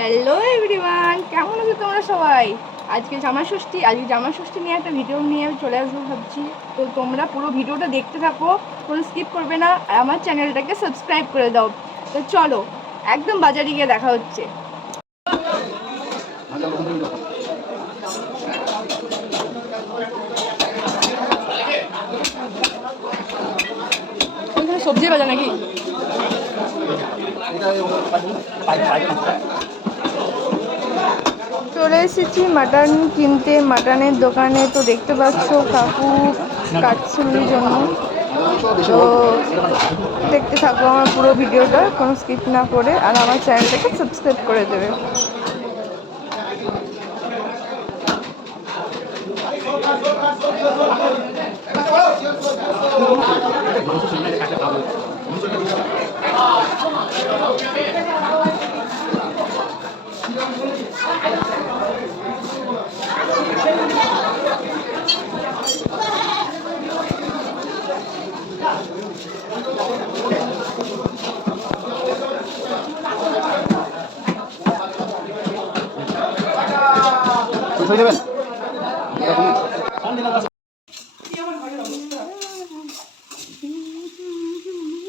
Hello everyone, কেমন আছো তোমরা সবাই? আজকে জামা ষষ্ঠী নিয়ে একটা ভিডিও নিয়ে চলে আসবো ভাবছি। তো তোমরা পুরো ভিডিওটা দেখতে থাকো, কোনো স্কিপ করবে না, আর আমার চ্যানেলটাকে সাবস্ক্রাইব করে দাও। তো চলো একদম বাজারে গিয়ে দেখা হচ্ছে। সবজি বাজার নাকি? চলে এসেছি মাটন কিনতে, মাটনের দোকানে। তো দেখতে পাচ্ছ কাকু কাটছুলির জন্য। তো দেখতে থাকবো আমার পুরো ভিডিওটা, কোনো স্কিপ না করে, আর আমার চ্যানেলটাকে সাবস্ক্রাইব করে দেবে।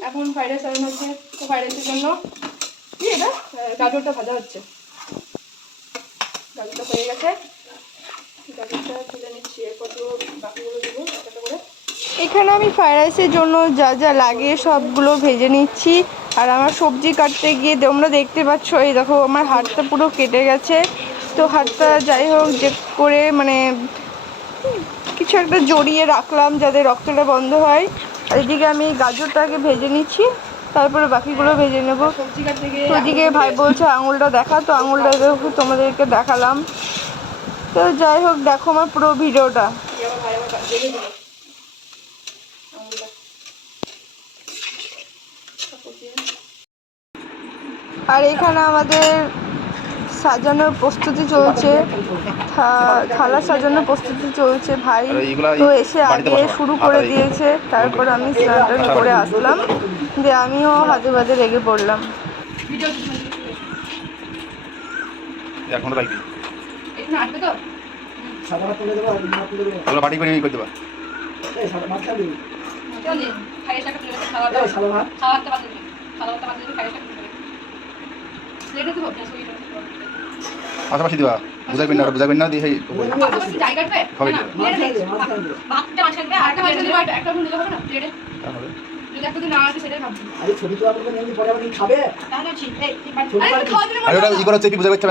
এখন ফ্রাইড রাইস রান্না হচ্ছে। তো ফ্রাইড রাইসের জন্য কি এটা গাজরটা ভাজা হচ্ছে। গাজরটা হয়ে গেছে, গাজরটা তুলে নিচ্ছি, এরপর বাকিগুলো দেবো একটা করে। এখানে আমি ফ্রাইড রাইসের জন্য যা যা লাগে সবগুলো ভেজে নিচ্ছি। আর আমার সবজি কাটতে গিয়ে তোমরা দেখতে পাচ্ছ, এই দেখো আমার হাতটা পুরো কেটে গেছে। তো হাতটা যাই হোক যে করে মানে কিছু একটা জড়িয়ে রাখলাম যাতে রক্তটা বন্ধ হয়। আর এদিকে আমি গাজরটাকে ভেজে নিচ্ছি, তারপরে বাকিগুলো ভেজে নেব। তো ওদিকে ভাই বলছে আঙুলটা দেখা, তো আঙুলটা তোমাদেরকে দেখালাম। তো যাই হোক দেখো আমার পুরো ভিডিওটা। আর এখানে আমাদের সাজানোর প্রস্তুতি চলছে, থালা সাজানোর প্রস্তুতি চলছে। ভাই তো এসে আগে শুরু করে দিয়েছে, তারপর আমি স্নান করে আসলাম, যে আমিও হাতে বাদে লেগে পড়লাম। পাশাপাশি দিবা, বুঝাইবেন না দিয়ে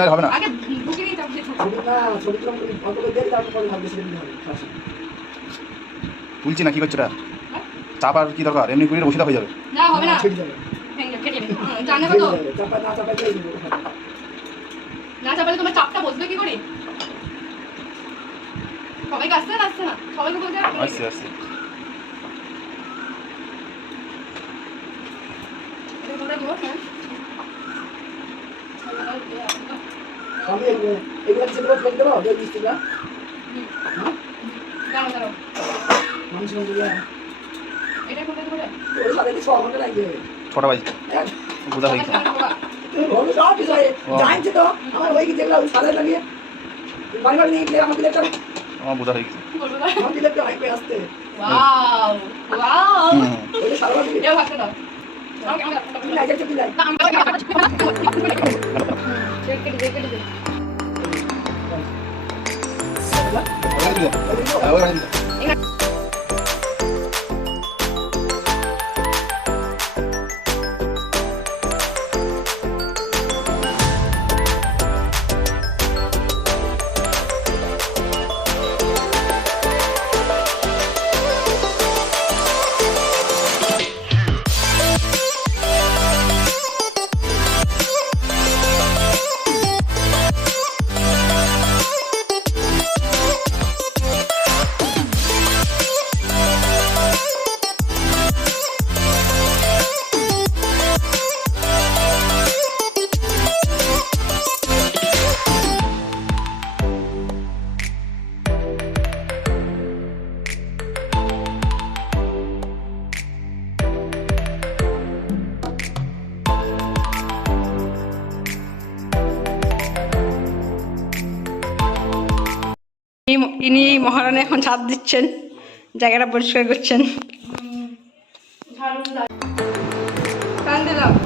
হবে না। তুলছি না, কি করছো এটা? চাপ আর কি দরকার, এমনি করে বসে হয়ে যাবে। না চাপালে তোমার চাপটা বসবে কি করে? সবাইকে আসছে না সবাইকে বলতে আসছে ছটা বাজে বুঝা হয়ে গেছে। আমার বোঝা হয়ে গেছে। ইনি মহারানী এখন ছাদ দিচ্ছেন, জায়গাটা পরিষ্কার করছেন।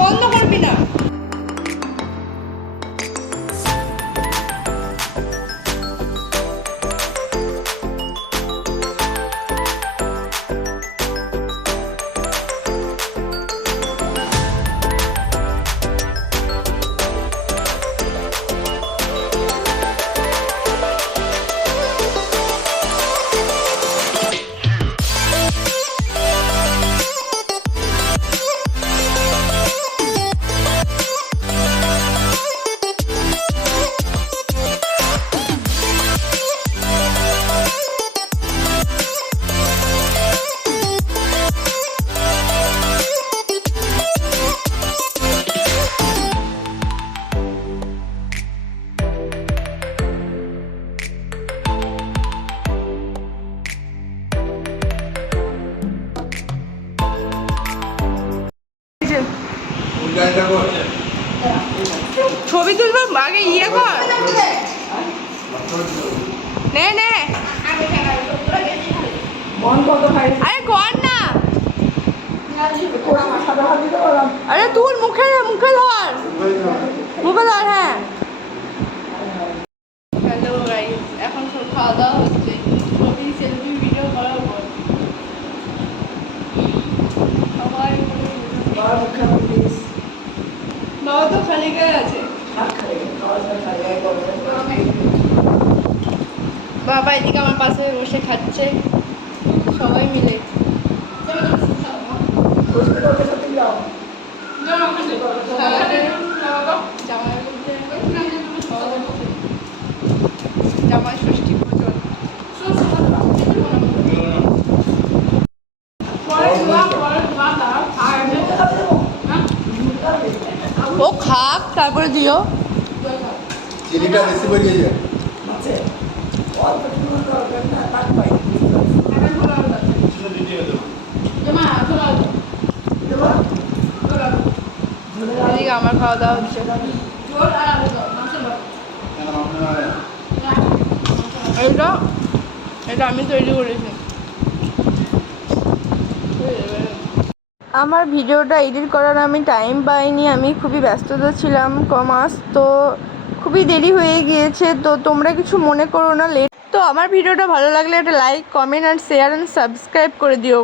বন্ধ করবি না। ছবি তুলবো আগে ইয়ে কর, নে নে আরে কর না, আরে তুল মুখে মুখে ধর, মুখে ধর। হ্যাঁ হ্যালো গাইস, এখন সব খাওয়া দাওয়া হচ্ছে, ছবি সেলফি ভিডিও করার পর সবাই বাবা তো খালি গায়ে আছে। বাবা এদিকে আমার পাশে বসে খাচ্ছে সবাই মিলে। জামাই ষষ্ঠী ভোজন ও খাক তারপরে দিও। চিনিটা বেশি পড়ে গেছে। এদিকে আমার খাওয়া দাওয়া হচ্ছে। এটা এটা আমি তৈরি করেছি। আমার ভিডিওটা এডিট করার আমি টাইম পাইনি, আমি খুবই ব্যস্ততা ছিলাম কমাস, তো খুবই দেরি হয়ে গিয়েছে, তো তোমরা কিছু মনে করো না লেট। তো আমার ভিডিওটা ভালো লাগলে একটা লাইক, কমেন্ট আর শেয়ার অ্যান্ড সাবস্ক্রাইব করে দিও।